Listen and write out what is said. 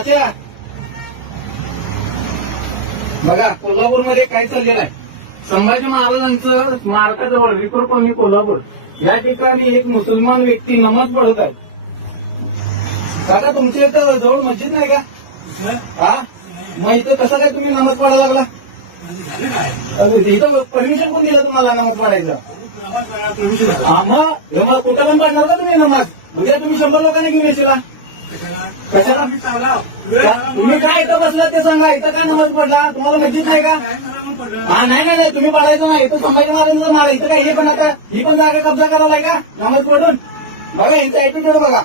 तात्या बघा कोल्हापूरमध्ये काय चाललेलं आहे. संभाजी महाराजांचं स्मारकाजवळ विक्रोळ कॉलनी कोल्हापूर या ठिकाणी एक मुसलमान व्यक्ती नमाज पढत आहे. काका तुमच्या इथं जवळ मस्जिद नाही का? हा मग इथं कसं काय तुम्ही नमाज पडायला लागला? इथं परमिशन कोण दिलं तुम्हाला नमाज पडायचं? हा मग कुठं पण पडणार का तुम्ही नमाज? उद्या तुम्ही 100 लोकांनी घेऊन येशील. कशाला तुम्ही काय इथं बसला ते सांगा. इथं काय नमाज पडला? तुम्हाला मस्जिद नाही का? हा नाही तुम्ही पडायचं नाही. इथं संभाजी महाराजांचं मारा. इथं काय हे पण आता ही पण जागा कब्जा करायला का नमाज पडून? बघा यांचा ऍटिट्यूड बघा.